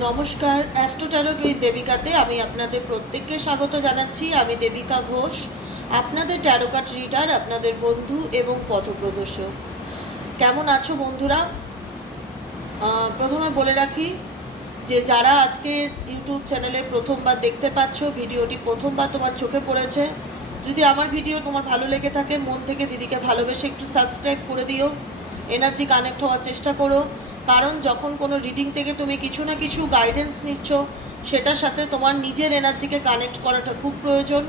নমস্কার অ্যাস্ট্রোট্যারোট উইথ দেবিকাতে আমি আপনাদের প্রত্যেককে স্বাগত জানাচ্ছি। আমি দেবিকা ঘোষ, আপনাদের ট্যারোকাট রিডার আপনাদের বন্ধু এবং পথপ্রদর্শক। কেমন আছো বন্ধুরা? প্রথমে বলে রাখি যে যারা আজকে ইউটিউব চ্যানেলে প্রথমবার দেখতে পাচ্ছ, ভিডিওটি প্রথমবার তোমার চোখে পড়েছে, যদি আমার ভিডিও তোমার ভালো লেগে থাকে, মন থেকে দিদিকে ভালোবেসে একটু সাবস্ক্রাইব করে দিও। এনার্জি কানেক্ট হওয়ার চেষ্টা করো। কারণ যখন কোনো রিডিং থেকে তুমি কিছু না কিছু গাইডেন্স নিচ্ছ, সেটার সাথে তোমার নিজের এনার্জিকে কানেক্ট করাটা খুব প্রয়োজন।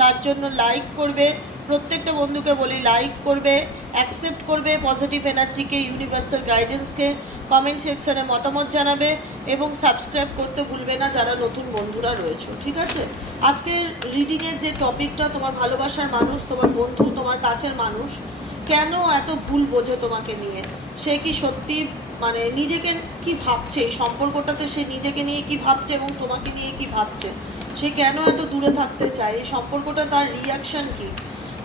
তার জন্য লাইক করবে, প্রত্যেকটা বন্ধুকে বলি লাইক করবে অ্যাকসেপ্ট করবে পজিটিভ এনার্জিকে ইউনিভার্সাল গাইডেন্সকে কমেন্ট সেকশনে মতামত জানাবে এবং সাবস্ক্রাইব করতে ভুলবে না যারা নতুন বন্ধুরা রয়েছে, ঠিক আছে? আজকের রিডিংয়ের যে টপিকটা তোমার ভালোবাসার মানুষ, তোমার বন্ধু, তোমার কাছের মানুষ, কেন এত ভুল বোঝে তোমাকে নিয়ে? সে কি সত্যি মানে নিজেকে কি ভাবছে? এই সম্পর্কটাতে সে নিজেকে নিয়ে কি ভাবছে এবং তোমাকে নিয়ে কি ভাবছে? সে কেন এত দূরে থাকতে চায়? এই সম্পর্কটা তার রিয়াকশন কি?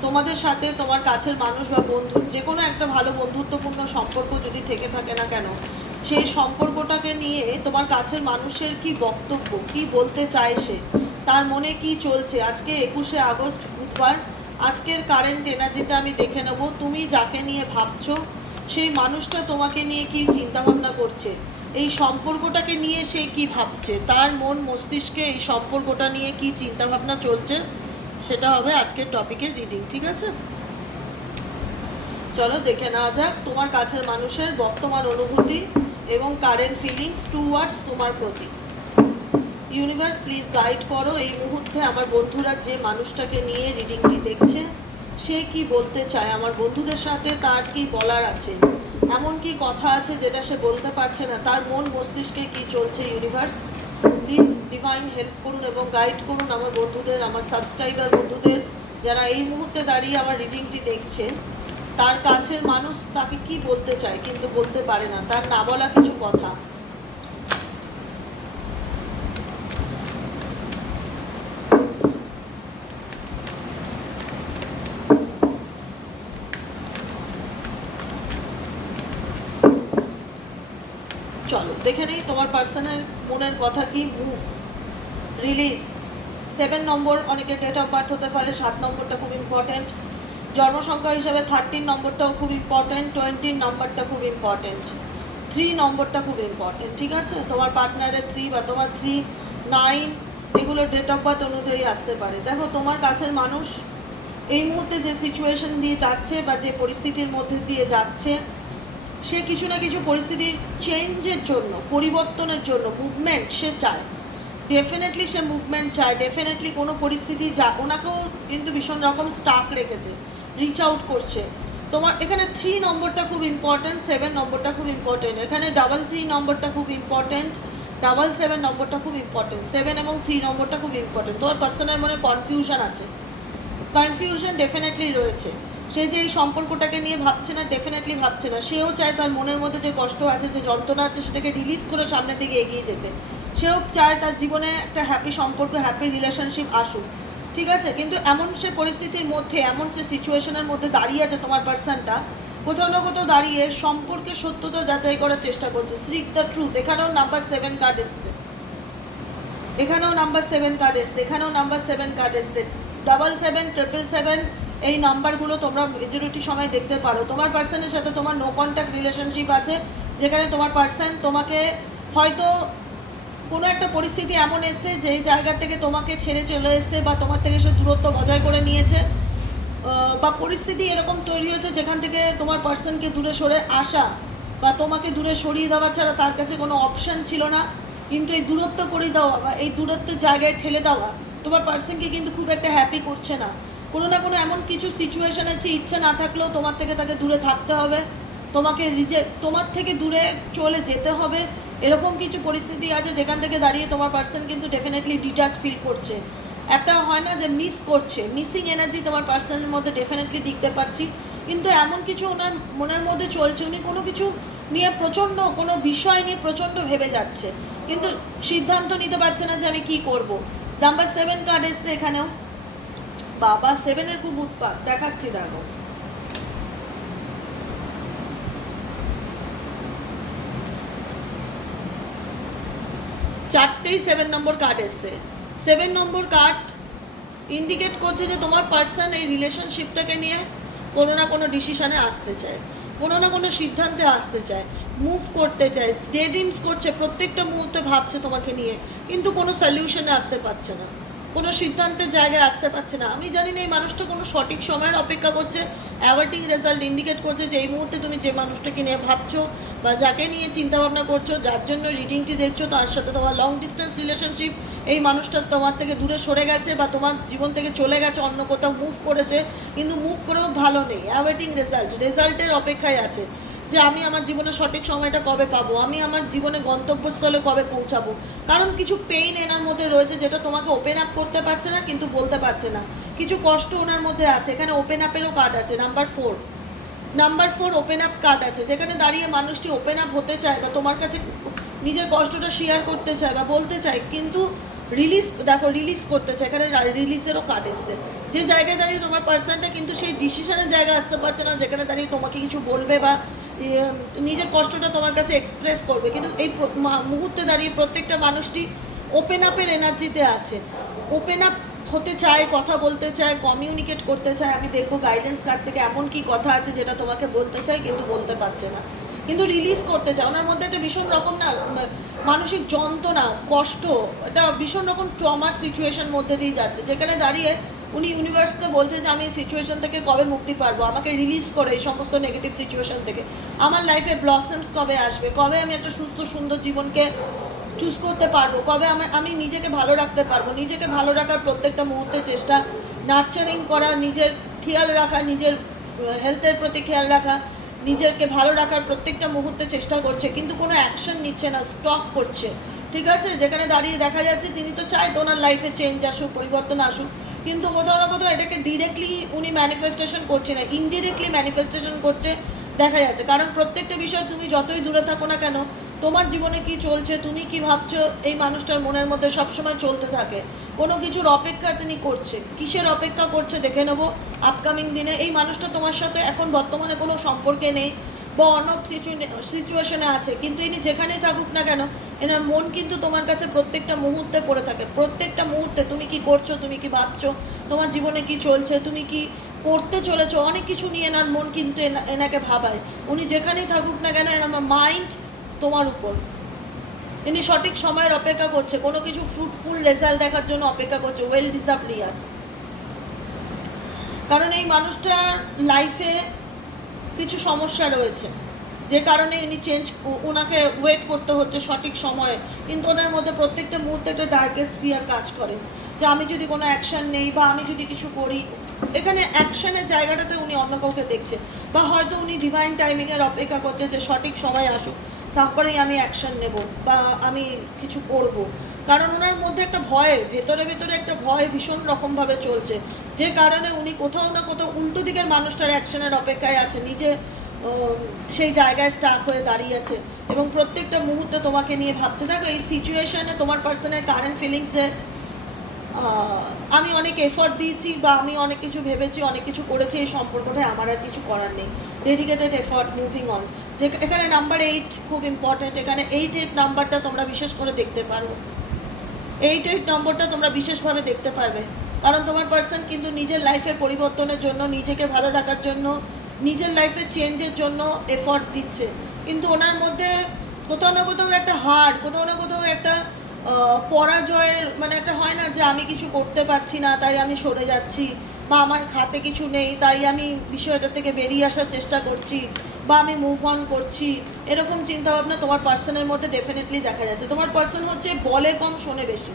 তোমাদের সাথে তোমার কাছের মানুষ বা বন্ধু, যে কোনো একটা ভালো বন্ধুত্বপূর্ণ সম্পর্ক যদি থেকে থাকে না কেন, সেই সম্পর্কটাকে নিয়ে তোমার কাছের মানুষের কি বক্তব্য, কি বলতে চায় সে? তার মনে কি চলছে? আজকে একুশে আগস্ট, বুধবার, আজকের কারেন্ট এনার্জিতে আমি দেখে নেব। তুমি যাকে নিয়ে ভাবছ সেই মানুষটা তোমাকে নিয়ে কি চিন্তাভাবনা করছে? এই সম্পর্কটাকে নিয়ে সে কি ভাবছে? তার মন মস্তিষ্কে এই সম্পর্কটা নিয়ে কি চিন্তাভাবনা চলছে? সেটা হবে আজকের টপিকের রিডিং ঠিক আছে? চলো দেখে নেওয়া যাক তোমার কাছের মানুষের বর্তমান অনুভূতি এবং কারেন্ট ফিলিংস টু ওয়ার্ডস তোমার প্রতি। ইউনিভার্স প্লিজ গাইড করো। এই মুহূর্তে আমার বন্ধুরা যে মানুষটাকে নিয়ে রিডিংটি দেখছে সে কি বলতে চায়? আমার বন্ধুদের সাথে তার কি বলার আছে? এমন কি কথা আছে যেটা সে বলতে পারছে না? তার মন মস্তিষ্কে কি চলছে ইউনিভার্স প্লিজ ডিভাইন হেল্প করুন এবং গাইড করুন আমার বন্ধুদের, আমার সাবস্ক্রাইবার বন্ধুদের, যারা এই মুহূর্তে দাঁড়িয়ে আমার রিডিংটি দেখছে। তার কাছের মানুষ তাকে কি বলতে চায়? কিন্তু বলতে পারে না। তার না বলা কিছু কথা চলো দেখে নেই, তোমার পার্সোনাল মনের কথা কি? মুভ রিলিজ সেভেন নম্বর অনেকের ডেট অফ বার্থ হতে পারে, সাত নম্বরটা খুব ইম্পর্ট্যান্ট জন্মসংখ্যা হিসাবে থার্টিন নম্বরটাও খুব ইম্পর্টেন্ট টোয়েন্টির নম্বরটা খুব ইম্পর্ট্যান্ট থ্রি নম্বরটা খুব ইম্পর্ট্যান্ট ঠিক আছে? তোমার পার্টনারের থ্রি বা তোমার থ্রি নাইন এগুলো ডেট অফ বার্থ অনুযায়ী আসতে পারে। দেখো, তোমার কাছের মানুষ এই মুহূর্তে যে সিচুয়েশন দিয়ে যাচ্ছে বা যে পরিস্থিতির মধ্যে দিয়ে যাচ্ছে সে কিছু না কিছু পরিস্থিতির চেঞ্জের জন্য, পরিবর্তনের জন্য মুভমেন্ট সে চায়। ডেফিনেটলি সে মুভমেন্ট চায় ডেফিনেটলি কোনো পরিস্থিতি যা, ওনাকেও কিন্তু ভীষণ রকম স্টাক রেখেছে রিচ আউট করছে। তোমার এখানে থ্রি নম্বরটা খুব ইম্পর্ট্যান্ট সেভেন নম্বরটা খুব ইম্পর্ট্যান্ট এখানে ডাবল থ্রি নম্বরটা খুব ইম্পর্ট্যান্ট ডাবল সেভেন নম্বরটা খুব ইম্পর্ট্যান্ট সেভেন এবং থ্রি নম্বরটা খুব ইম্পর্ট্যান্ট তোমার পার্সনের মনে কনফিউশন আছে। কনফিউশন ডেফিনেটলি রয়েছে। সে যে এই সম্পর্কটাকে নিয়ে ভাবছে না ডেফিনেটলি ভাবছে না। সেও চায় তার মনের মধ্যে যে কষ্ট আছে, যে যন্ত্রণা আছে, সেটাকে রিলিজ করে সামনের দিকে এগিয়ে যেতে। সেও চায় তার জীবনে একটা হ্যাপি সম্পর্ক হ্যাপি রিলেশনশিপ আসুক। ঠিক আছে? কিন্তু এমন সে পরিস্থিতির মধ্যে, এমন সে সিচুয়েশনের মধ্যে দাঁড়িয়ে আছে তোমার পার্সনটা কোথাও না কোথাও দাঁড়িয়ে সম্পর্কে সত্যতা যাচাই করার চেষ্টা করছে। স্ট্রিক দ্য ট্রুথ এখানেও নাম্বার সেভেন কার্ড এসছে। এখানেও নাম্বার সেভেন কার্ড এসছে। এখানেও নাম্বার সেভেন কার্ড এসছে। ডাবল সেভেন ট্রিপল সেভেন এই নাম্বারগুলো তোমরা মেজরিটি সময় দেখতে পারো। তোমার পার্সনের সাথে তোমার নো কন্ট্যাক্ট রিলেশনশিপ আছে, যেখানে তোমার পার্সন তোমাকে হয়তো কোনো একটা পরিস্থিতি এমন এসছে যেই জায়গা থেকে তোমাকে ছেড়ে চলে এসছে বা তোমার থেকে সে দূরত্ব বজায় করে নিয়েছে বা পরিস্থিতি এরকম তৈরি হয়েছে যেখান থেকে তোমার পার্সনকে দূরে সরে আসা বা তোমাকে দূরে সরিয়ে দেওয়া ছাড়া তার কাছে কোনো অপশন ছিল না। কিন্তু এই দূরত্ব করে দেওয়া বা এই দূরত্বের জায়গায় ঠেলে দেওয়া তোমার পার্সনকে কিন্তু খুব একটা হ্যাপি করছে না। কোনো না কোনো এমন কিছু সিচুয়েশন আছে ইচ্ছে না থাকলেও তোমার থেকে তাকে দূরে থাকতে হবে। তোমাকে রিজেক্ট তোমার থেকে দূরে চলে যেতে হবে। এরকম কিছু পরিস্থিতি আছে যেখান থেকে দাঁড়িয়ে তোমার পার্সন কিন্তু ডেফিনেটলি ডিটাচ ফিল করছে। একটা হয় না যে মিস করছে মিসিং এনার্জি তোমার পার্সনের মধ্যে ডেফিনেটলি দেখতে পাচ্ছি। কিন্তু এমন কিছু ওনার মনের মধ্যে চলছে, উনি কোনো কিছু নিয়ে প্রচণ্ড, কোনো বিষয় নিয়ে প্রচণ্ড ভেবে যাচ্ছে। কিন্তু সিদ্ধান্ত নিতে পারছে না যে আমি কি করব। নাম্বার সেভেন কার্ড এসছে এখানেও। বাবা সেভেনের খুব উৎপাত, দেখাচ্ছি দেখো। চারটেই সেভেন নম্বর কার্ড এসছে। সেভেন নম্বর কার্ড ইন্ডিকেট করছে যে তোমার পার্সন এই রিলেশনশিপটাকে নিয়ে কোনো না কোনো ডিসিশনে আসতে চায়, কোনো না কোনো সিদ্ধান্তে আসতে চায় মুভ করতে চায় ডে ড্রিমস করছে, প্রত্যেকটা মুহূর্তে ভাবছে তোমাকে নিয়ে, কিন্তু কোনো সলিউশনে আসতে পারছে না। কোনো সিদ্ধান্তের জায়গায় আসতে পারছে না। আমি জানি না এই মানুষটা কোনো সঠিক সময়ের অপেক্ষা করছে অ্যাওয়ার্টিং রেজাল্ট ইন্ডিকেট করছে যে এই মুহূর্তে তুমি যে মানুষটাকে নিয়ে ভাবছ বা যাকে নিয়ে চিন্তা ভাবনা করছ, যার জন্য রিডিংটি দেখছ, তার সাথে তোমার লং ডিস্টেন্স রিলেশনশিপ এই মানুষটা তোমার থেকে দূরে সরে গেছে বা তোমার জীবন থেকে চলে গেছে, অন্য কোথাও মুভ করেছে, কিন্তু মুভ করেও ভালো নেই। অ্যাওয়েটিং রেজাল্ট রেজাল্টের অপেক্ষায় আছে। যে আমি আমার জীবনে সঠিক সময়টা কবে পাবো? আমি আমার জীবনে গন্তব্যস্থলে কবে পৌঁছাবো? কারণ কিছু পেইন এনার মধ্যে রয়েছে যেটা তোমাকে ওপেন আপ করতে পারছে না, কিন্তু বলতে পারছে না। কিছু কষ্ট ওনার মধ্যে আছে, এখানে ওপেন আপেরও কার্ড আছে number four number four open up card আছে, যেখানে দাঁড়িয়ে মানুষটি ওপেন আপ হতে চায় বা তোমার কাছে নিজের কষ্টটা শেয়ার করতে চায় বা বলতে চায়, কিন্তু রিলিজ দেখো রিলিজ করতে চায়, এখানে রিলিজেরও কার্ড এসছে। যে জায়গায় দাঁড়িয়ে তোমার পার্সনটা কিন্তু সেই ডিসিশনের জায়গায় আসতে পারছে না, যেখানে দাঁড়িয়ে তোমাকে কিছু বলবে বা নিজের কষ্টটা তোমার কাছে এক্সপ্রেস করবে। কিন্তু এই মুহূর্তে দাঁড়িয়ে প্রত্যেকটা মানুষটি ওপেন আপের এনার্জিতে আছে। ওপেন আপ হতে চায়, কথা বলতে চায় কমিউনিকেট করতে চায়। আমি দেখব গাইডেন্স কার্ড থেকে এমন কি কথা আছে যেটা তোমাকে বলতে চাই কিন্তু বলতে পারছে না। কিন্তু রিলিজ করতে চায়। ওনার মধ্যে একটা ভীষণ রকম না মানসিক যন্ত্রণা, কষ্ট এটা ভীষণ রকম ট্রমার সিচুয়েশন মধ্যে দিয়ে যাচ্ছে। যেখানে দাঁড়িয়ে উনি ইউনিভার্সকে বলছেন যে, আমি এই সিচুয়েশন থেকে কবে মুক্তি পারব? আমাকে রিলিজ করে এই সমস্ত নেগেটিভ সিচুয়েশন থেকে। আমার লাইফে ব্লসমস কবে আসবে? কবে আমি একটা সুস্থ, সুন্দর জীবনকে চুজ করতে পারব? কবে আমি আমি নিজেকে ভালো রাখতে পারব? নিজেকে ভালো রাখার প্রত্যেকটা মুহূর্তে চেষ্টা নার্চারিং করা, নিজের খেয়াল রাখা, নিজের হেলথের প্রতি খেয়াল রাখা, নিজেকে ভালো রাখার প্রত্যেকটা মুহূর্তে চেষ্টা করছে, কিন্তু কোনো অ্যাকশন নিচ্ছে না স্টপ করছে। ঠিক আছে? যেখানে দাঁড়িয়ে দেখা যাচ্ছে, তিনি তো চায় তো ওনার লাইফে চেঞ্জ আসুক, পরিবর্তন আসুক। কিন্তু কোথাও না কোথাও এটাকে ডিরেক্টলি উনি ম্যানিফেস্টেশন করছে না ইনডিরেক্টলি ম্যানিফেস্টেশন করছে, দেখা যাচ্ছে। কারণ প্রত্যেকটা বিষয় তুমি যতই দূরে থাকো না কেন, তোমার জীবনে কি চলছে, তুমি কি ভাবছ, এই মানুষটার মনের মধ্যে সবসময় চলতে থাকে। কোনো কিছুর অপেক্ষা তিনি করছে। কিসের অপেক্ষা করছে দেখে নেব আপকামিং দিনে। এই মানুষটা তোমার সাথে এখন বর্তমানে কোনো সম্পর্কে নেই। বা অন্য সিচুয়েশনে আছে। কিন্তু ইনি যেখানেই থাকুক না কেন, এনার মন কিন্তু তোমার কাছে প্রত্যেকটা মুহূর্তে পড়ে থাকে। প্রত্যেকটা মুহূর্তে তুমি কি করছ, তুমি কি ভাবছ, তোমার জীবনে কি চলছে, তুমি কি করতে চলেছো, অনেক কিছু নিয়ে এনার মন কিন্তু এনা- এনাকে ভাবায়। উনি যেখানেই থাকুক না কেন, এনার মাইন্ড তোমার উপর। তিনি সঠিক সময়ের অপেক্ষা করছে। কোনো কিছু ফ্রুটফুল রেজাল্ট দেখার জন্য অপেক্ষা করছে। ওয়েল ডিজার্ভ কারণ এই মানুষটার লাইফে কিছু সমস্যা রয়েছে। যে কারণে উনি চেঞ্জ ওনাকে ওয়েট করতে হচ্ছে সঠিক সময়ে। কিন্তু ওনার মধ্যে প্রত্যেকটা মুহূর্তে একটা ডার্কেস্ট ফিয়ার কাজ করে। যে আমি যদি কোনো অ্যাকশন নেই বা আমি যদি কিছু করি, এখানে অ্যাকশানের জায়গাটাতে উনি অন্য কাউকে দেখছে। বা হয়তো উনি ডিভাইন টাইমিংয়ের অপেক্ষা করছে যে সঠিক সময় আসুক, তারপরেই আমি অ্যাকশন নেব বা আমি কিছু করব। কারণ ওনার মধ্যে একটা ভয়, ভেতরে ভেতরে একটা ভয় ভীষণ রকমভাবে চলছে। যে কারণে উনি কোথাও না কোথাও উল্টো দিকের মানুষটার অ্যাকশনের অপেক্ষায় আছে, নিজে সেই জায়গায় স্টাক হয়ে দাঁড়িয়ে আছে। এবং প্রত্যেকটা মুহূর্তে তোমাকে নিয়ে ভাবছে, দেখো এই সিচুয়েশনে তোমার পার্সনের কারেন্ট ফিলিংসে আমি অনেক এফর্ট দিয়েছি বা আমি অনেক কিছু ভেবেছি, অনেক কিছু করেছি, এই সম্পর্কটায় আমার আর কিছু করার নেই। ডেডিকেটেড এফর্ট মুভিং অন যে, এখানে নাম্বার এইট খুব ইম্পর্ট্যান্ট এখানে এইট এইট নাম্বারটা তোমরা বিশেষ করে দেখতে পারো। এইট এইট নম্বরটা তোমরা বিশেষভাবে দেখতে পারবে। কারণ তোমার পার্সন কিন্তু নিজের লাইফের পরিবর্তনের জন্য, নিজেকে ভালো রাখার জন্য, নিজের লাইফের চেঞ্জের জন্য এফর্ট দিচ্ছে। কিন্তু ওনার মধ্যে কোথাও না কোথাও একটা হার, কোথাও না কোথাও একটা পরাজয়ের মানে একটা হয় না যে আমি কিছু করতে পারছি না, তাই আমি সরে যাচ্ছি, বা আমার খাতে কিছু নেই, তাই আমি বিষয়টা থেকে বেরিয়ে আসার চেষ্টা করছি। বা আমি মুভ অন করছি, এরকম চিন্তাভাবনা তোমার পার্সনের মধ্যে ডেফিনেটলি দেখা যাচ্ছে। তোমার পার্সন হচ্ছে বলে কম, শোনে বেশি।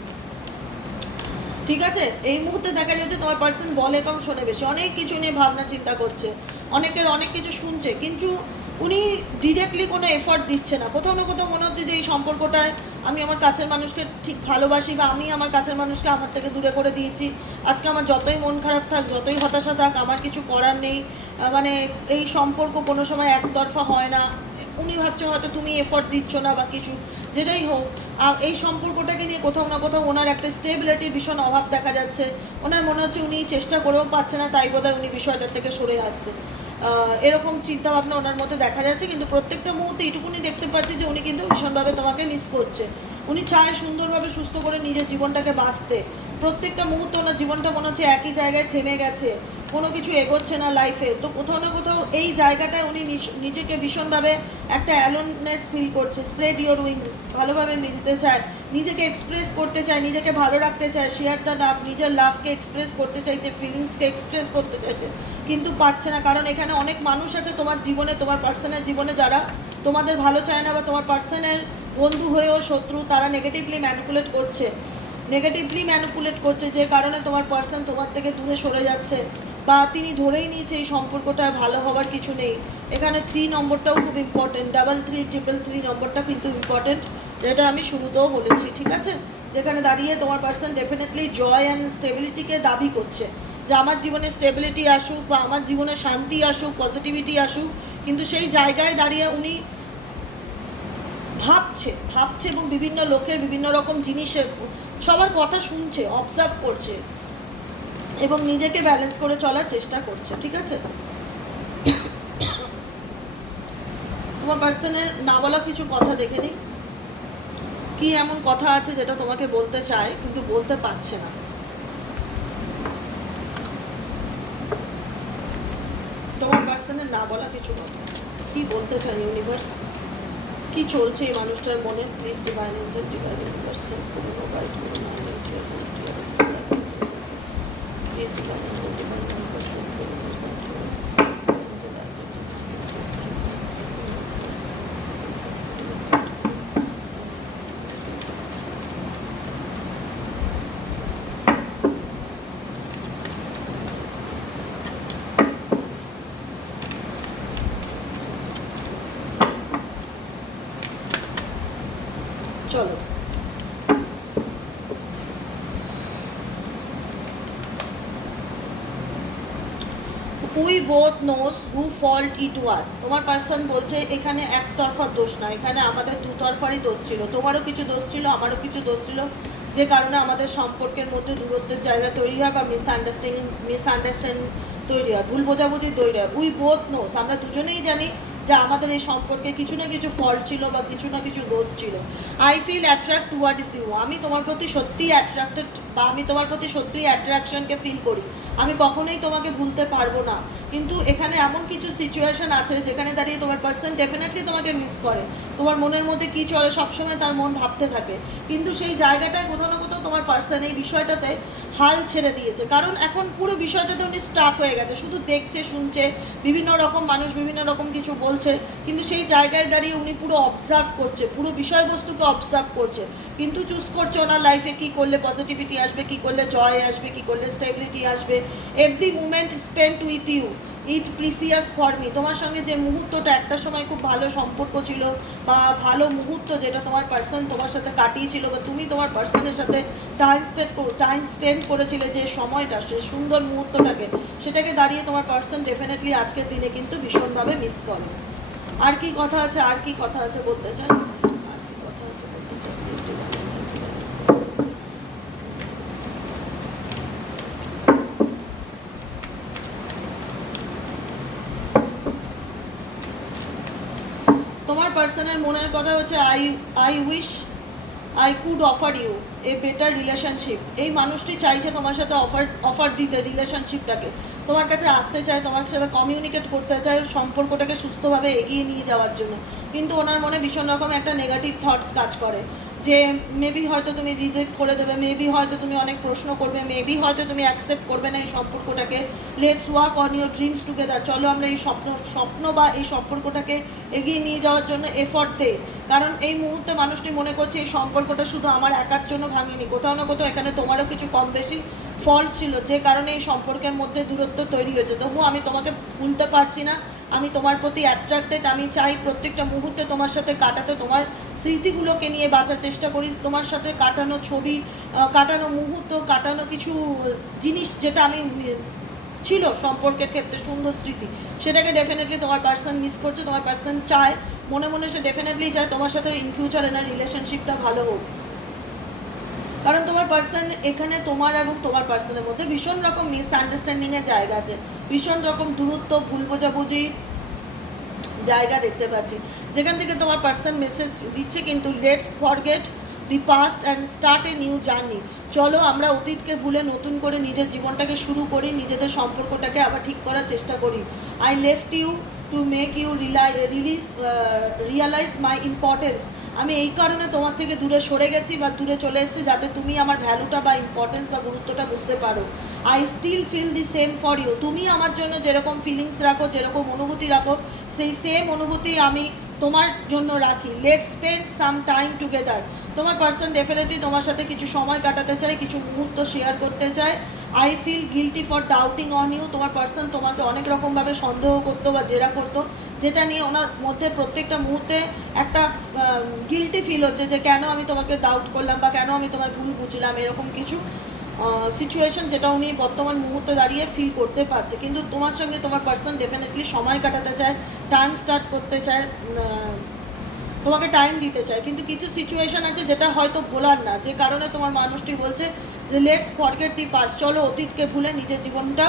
ঠিক আছে? এই মুহূর্তে দেখা যাচ্ছে তোমার পার্সন বলে কম, শোনে বেশি। অনেক কিছু নিয়ে ভাবনা চিন্তা করছে। অনেকের অনেক কিছু শুনছে, কিন্তু উনি ডিরেক্টলি কোনো এফর্ট দিচ্ছে না। কোথাও না কোথাও মনে হচ্ছে যে এই সম্পর্কটায় আমি আমার কাছের মানুষকে ঠিক ভালোবাসি বা আমি আমার কাছের মানুষকে আমার থেকে দূরে করে দিয়েছি। আজকে আমার যতই মন খারাপ থাক, যতই হতাশা থাক, আমার কিছু করার নেই। মানে এই সম্পর্ক কোনো সময় একতরফা হয় না। উনি ভাবছে হয়তো তুমি এফর্ট দিচ্ছ না বা কিছু, যেটাই হোক। এই সম্পর্কটাকে নিয়ে কোথাও না কোথাও ওনার একটা স্টেবিলিটির ভীষণ অভাব দেখা যাচ্ছে। ওনার মনে হচ্ছে উনি চেষ্টা করেও পাচ্ছে না, তাই বোধহয় উনি বিষয়টার থেকে সরে আসছে। আহ, চিন্তা ভাবনা ওনার মধ্যে দেখা যাচ্ছে কিন্তু প্রত্যেকটা মুহূর্তে এইটুকুনি দেখতে পাচ্ছে যে উনি কিন্তু ভীষণভাবে তোমাকে মিস করছে। উনি চায় সুন্দরভাবে সুস্থ করে নিজের জীবনটাকে বাঁচতে। প্রত্যেকটা মুহূর্তে ওনার জীবনটা মনে হচ্ছে একই জায়গায় থেমে গেছে। কোনো কিছু এগোচ্ছে না লাইফে তো কোথাও না কোথাও এই জায়গাটায় উনি নিজেকে ভীষণভাবে একটা অ্যালোননেস ফিল করছে। স্প্রেড ইওর উইংস ভালোভাবে মিলতে চায়। নিজেকে এক্সপ্রেস করতে চায়, নিজেকে ভালো রাখতে চায়। শেয়ার দ্য লাভ নিজের লাভকে এক্সপ্রেস করতে চাইছে ফিলিংসকে এক্সপ্রেস করতে চাইছে। কিন্তু পারছে না। কারণ এখানে অনেক মানুষ আছে তোমার জীবনে, তোমার পার্সনের জীবনে যারা তোমাদের ভালো চায় না বা তোমার পার্সনের বন্ধু হয়েও শত্রু, তারা নেগেটিভলি ম্যানিপুলেট করছে। নেগেটিভলি ম্যানিপুলেট করছে, যে কারণে তোমার পার্সন তোমার থেকে দূরে সরে যাচ্ছে বা তিনি ধরেই নিয়েছে এই সম্পর্কটা ভালো হওয়ার কিছু নেই। এখানে থ্রি নম্বরটাও খুব important double three triple three নম্বরটা কিন্তু ইম্পর্টেন্ট যেটা আমি শুরুতেও বলেছি, ঠিক আছে? যেখানে দাঁড়িয়ে তোমার পার্সন ডেফিনেটলি জয় অ্যান্ড স্টেবিলিটিকে দাবি করছে। যে আমার জীবনে স্টেবিলিটি আসুক বা আমার জীবনে শান্তি আসুক পজিটিভিটি আসুক, কিন্তু সেই জায়গায় দাঁড়িয়ে উনি ভাবছে ভাবছে এবং বিভিন্ন লোকের বিভিন্ন রকম জিনিসের সবার কথা শুনছে অবজার্ভ করছে এবং নিজেকে ব্যালেন্স করে চলার চেষ্টা করছে, ঠিক আছে? তোমার পার্সনের না বলা কিছু কথা দেখে নিই। কি এমন কথা আছে যেটা তোমাকে বলতে চায়, কিন্তু বলতে পারছে না? তোমার পার্সনের না বলা কিছু কথা। কি বলতে চায় ইউনিভার্স কি চলছে এই মানুষটার মনে? Please divine angel divine universe please divine angel divine universe help করুন ও guide করুন। চলো। We both knows who fault it was তোমার পার্সন বলছে, এখানে একতরফা দোষ না, এখানে আমাদের দুতরফারই দোষ ছিল। তোমারও কিছু দোষ ছিল, আমারও কিছু দোষ ছিল। যে কারণে আমাদের সম্পর্কের মধ্যে দূরত্বের জায়গা তৈরি হয় বা মিসআন্ডারস্ট্যান্ডিং মিসআন্ডারস্ট্যান্ডিং তৈরি হয়, ভুল বোঝাবুঝি তৈরি হয়। উই বোথ নোস আমরা দুজনেই জানি যে আমাদের এই সম্পর্কে কিছু না কিছু ফল্ট ছিল বা কিছু না কিছু দোষ ছিল। I feel attract towards you আমি তোমার প্রতি সত্যিই অ্যাট্রাক্টেড বা আমি তোমার প্রতি সত্যিই অ্যাট্রাকশনকে ফিল করি। আমি কখনোই তোমাকে ভুলতে পারব না। কিন্তু এখানে এমন কিছু সিচুয়েশন আছে যেখানে দাঁড়িয়ে তোমার পার্সন ডেফিনেটলি তোমাকে মিস করে। তোমার মনের মধ্যে কী চলে সবসময় তার মন ভাবতে থাকে। কিন্তু সেই জায়গাটায় কোথাও না কোথাও তোমার পার্সন এই বিষয়টাতে হাল ছেড়ে দিয়েছে। কারণ এখন পুরো বিষয়টাতে উনি স্টাক হয়ে গেছে। শুধু দেখছে, শুনছে, বিভিন্ন রকম মানুষ বিভিন্ন রকম কিছু বলছে, কিন্তু সেই জায়গায় দাঁড়িয়ে উনি পুরো অবজার্ভ করছে, পুরো বিষয়বস্তুকে অবজার্ভ করছে। কিন্তু চুজ করছে ওনার লাইফে কি করলে পজিটিভিটি আসবে, কী করলে জয় আসবে, কী করলে স্টেবিলিটি আসবে। Every moment spend with you it precious for me তোমার সঙ্গে যে মুহূর্তটা, একটা সময় খুব ভালো সম্পর্ক ছিল বা ভালো মুহূর্ত যেটা তোমার পার্সন তোমার সাথে কাটিয়েছিল বা তুমি তোমার পার্সনের সাথে টাইম স্পেন্ড টাইম স্পেন্ড করেছিলে যে সময়টা, সে সুন্দর মুহূর্তটাকে, সেটাকে দাঁড়িয়ে তোমার পার্সন ডেফিনেটলি আজকের দিনে কিন্তু ভীষণভাবে মিস করে। আর কি কথা আছে, আর কি কথা আছে বলতে চাই আর কি কথা আছে বলতে চাই Please divine intervention. তোমার পার্সোনাল মনের কথা হচ্ছে I I wish I could offer you a better relationship এই মানুষটি চাইছে তোমার সাথে অফার অফার দিতে রিলেশনশিপটাকে তোমার কাছে আসতে চায়, তোমার সাথে কমিউনিকেট করতে চায়, সম্পর্কটাকে সুস্থভাবে এগিয়ে নিয়ে যাওয়ার জন্য। কিন্তু ওনার মনে ভীষণ রকম একটা নেগেটিভ থটস কাজ করে। যে মেবি হয়তো তুমি রিজেক্ট করে দেবে মেবি হয়তো তুমি অনেক প্রশ্ন করবে মেবি হয়তো তুমি অ্যাকসেপ্ট করবে না এই সম্পর্কটাকে। Let's walk on your dreams together চলো আমরা এই স্বপ্ন স্বপ্ন বা এই সম্পর্কটাকে এগিয়ে নিয়ে যাওয়ার জন্য এফর্ট দেই। কারণ এই মুহূর্তে মানুষটি মনে করছে এই সম্পর্কটা শুধু আমার একার জন্য ভাঙিনি। কোথাও না কোথাও এখানে তোমারও কিছু কম বেশি ফল্ট ছিল। যে কারণে এই সম্পর্কের মধ্যে দূরত্ব তৈরি হয়েছে। তবুও আমি তোমাকে ভুলতে পারছি না। আমি তোমার প্রতি অ্যাট্রাক্টেড আমি চাই প্রত্যেকটা মুহূর্তে তোমার সাথে কাটাতে। তোমার স্মৃতিগুলোকে নিয়ে বাঁচার চেষ্টা করি, তোমার সাথে কাটানো ছবি কাটানো মুহূর্ত, কাটানো কিছু জিনিস যেটা আমি, ছিল সম্পর্কের ক্ষেত্রে সুন্দর স্মৃতি, সেটাকে ডেফিনেটলি তোমার পার্সন মিস করছে, তোমার পার্সন চায়। মনে মনে সে ডেফিনেটলি চায় তোমার সাথে ইন ফিউচার এনার রিলেশনশিপটা ভালো হোক। কারণ তোমার পার্সন এখানে তোমার এবং তোমার পার্সনের মধ্যে ভীষণ রকম মিসআন্ডারস্ট্যান্ডিংয়ের জায়গা আছে। ভীষণ রকম দূরত্ব, ভুল বোঝাবুঝি জায়গা দেখতে পাচ্ছি। যেখান থেকে তোমার পার্সন মেসেজ দিচ্ছে কিন্তু let's forget the past and start a new journey চলো আমরা অতীতকে ভুলে নতুন করে নিজের জীবনটাকে শুরু করি, নিজেদের সম্পর্কটাকে আবার ঠিক করার চেষ্টা করি। I left you to make you rely release realise my importance আমি এই কারণে তোমার থেকে দূরে সরে গেছি বা দূরে চলে এসেছি যাতে তুমি আমার ভ্যালুটা বা ইম্পর্টেন্স বা গুরুত্বটা বুঝতে পারো। I still feel the same for you তুমি আমার জন্য যেরকম ফিলিংস রাখো, যেরকম অনুভূতি রাখো, সেই সেম অনুভূতি আমি তোমার জন্য রাখি। Let spend some time together তোমার পার্সন ডেফিনেটলি তোমার সাথে কিছু সময় কাটাতে চায়, কিছু মুহূর্ত শেয়ার করতে চায়। I feel guilty for doubting on you তোমার পার্সন তোমাকে অনেক রকমভাবে সন্দেহ করতো বা জেরা করতো। যেটা নিয়ে ওনার মধ্যে প্রত্যেকটা মুহূর্তে একটা গিলটি ফিল হচ্ছে যে কেন আমি তোমাকে ডাউট করলাম বা কেন আমি তোমার ভুল বুঝলাম, এরকম কিছু সিচুয়েশন যেটা উনি বর্তমান মুহূর্তে দাঁড়িয়ে ফিল করতে পারছে। কিন্তু তোমার সঙ্গে তোমার পার্সন ডেফিনেটলি সময় কাটাতে চায় টাইম স্টার্ট করতে চায় তোমাকে টাইম দিতে চায়। কিন্তু কিছু সিচুয়েশন আছে যেটা হয়তো ভোলার না, যে কারণে তোমার মানুষটি বলছে যে লেটস ফরগেট দি পাস চলো অতীতকে ভুলে নিজের জীবনটা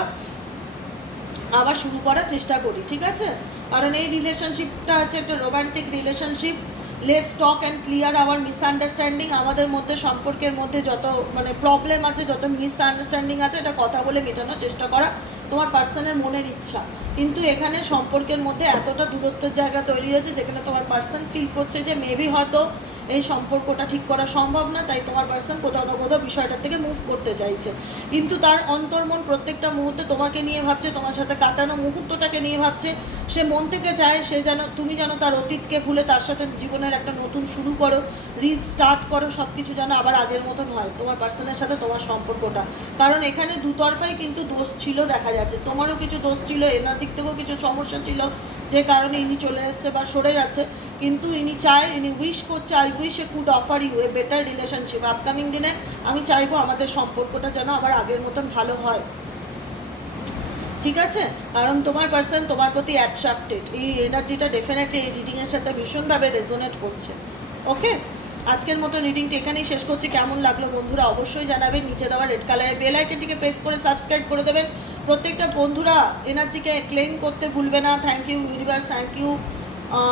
আবার শুরু করার চেষ্টা করি। ঠিক আছে? কারণ এই রিলেশনশিপটা হচ্ছে একটা romantic relationship let's talk and clear our misunderstanding আমাদের মধ্যে সম্পর্কের মধ্যে যত মানে প্রবলেম আছে, যত মিসআন্ডারস্ট্যান্ডিং আছে, এটা কথা বলে মেটানোর চেষ্টা করা তোমার পার্সনের মনের ইচ্ছা। কিন্তু এখানে সম্পর্কের মধ্যে এতটা দূরত্বের জায়গা তৈরি হয়েছে যেখানে তোমার পার্সন ফিল করছে যে মেবি হয়তো এই সম্পর্কটা ঠিক করা সম্ভব না, তাই তোমার পার্সন কোথাও না কোথাও বিষয়টার থেকে মুভ করতে চাইছে। কিন্তু তার অন্তর্মন প্রত্যেকটা মুহূর্তে তোমাকে নিয়ে ভাবছে, তোমার সাথে কাটানো মুহূর্তটাকে নিয়ে ভাবছে। সে মন থেকে চায়, সে যেন, তুমি যেন তার অতীতকে ভুলে তার সাথে জীবনের একটা নতুন শুরু করো রিস্টার্ট করো সব কিছু যেন আবার আগের মতন হয়, তোমার পার্সনের সাথে তোমার সম্পর্কটা। কারণ এখানে দুতরফাই কিন্তু দোষ ছিল, দেখা যাচ্ছে। তোমারও কিছু দোষ ছিল, এনার দিক থেকেও কিছু সমস্যা ছিল, যে কারণে ইনি চলে এসছে বা সরে যাচ্ছে। কিন্তু ইনি চায়, ইনি উইশ করছে I wish I could offer you a better relationship upcoming দিনে আমি চাইব আমাদের সম্পর্কটা যেন আবার আগের মতন ভালো হয়। ঠিক আছে? কারণ তোমার পার্সন তোমার প্রতি অ্যাট্রাক্টেড এই এনার্জিটা ডেফিনেটলি এই রিডিংয়ের সাথে ভীষণভাবে রেজোনেট করছে। ওকে আজকের মতো রিডিংটি এখানেই শেষ করছি। কেমন লাগল বন্ধুরা অবশ্যই জানাবেন। নিচে দেওয়া রেড কালারের বেল আইকনটিকে প্রেস করে সাবস্ক্রাইব করে দেবেন। প্রত্যেকটা বন্ধুরা এনার্জিকে ক্লেম করতে ভুলবে না। Thank you universe thank you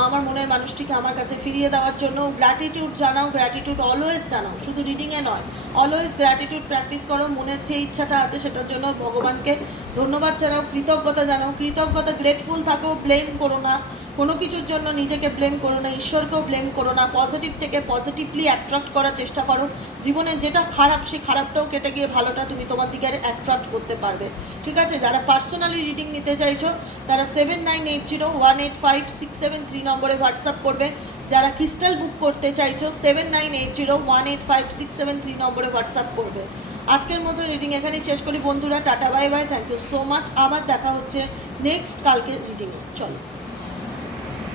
আমার মনের মানুষটিকে আমার কাছে ফিরিয়ে দেওয়ার জন্য গ্র্যাটিটিউড জানাও। গ্র্যাটিটিউড অলওয়েজ জানাও। শুধু রিডিংয়ে নয়। অলওয়েজ গ্র্যাটিটিউড প্র্যাকটিস করো, মনের যে ইচ্ছাটা আছে সেটার জন্য ভগবানকে ধন্যবাদ জানাও, কৃতজ্ঞতা জানাও, কৃতজ্ঞতা গ্রেটফুল থাকো ব্লেম করো না। কোনো কিছুর জন্য নিজেকে ব্লেম করো না, ঈশ্বরকেও ব্লেম করো না। পজিটিভ থেকে পজিটিভলি অ্যাট্রাক্ট করার চেষ্টা করো। জীবনে যেটা খারাপ, সেই খারাপটাও কেটে গিয়ে ভালোটা তুমি তোমার দিকে অ্যাট্রাক্ট করতে পারবে। ঠিক আছে? যারা পার্সোনালি রিডিং নিতে চাইছো, তারা seven nine eight zero one eight five six seven three নম্বরে হোয়াটসঅ্যাপ করবে। যারা ক্রিস্টাল বুক করতে চাইছো seven nine eight zero one eight five six seven three নম্বরে হোয়াটসঅ্যাপ করবে। আজকের মতো রিডিং এখানেই শেষ করি। বন্ধুরা, tata bye bye thank you so much আবার দেখা হচ্ছে নেক্সট কালকে রিডিংয়ে চলো।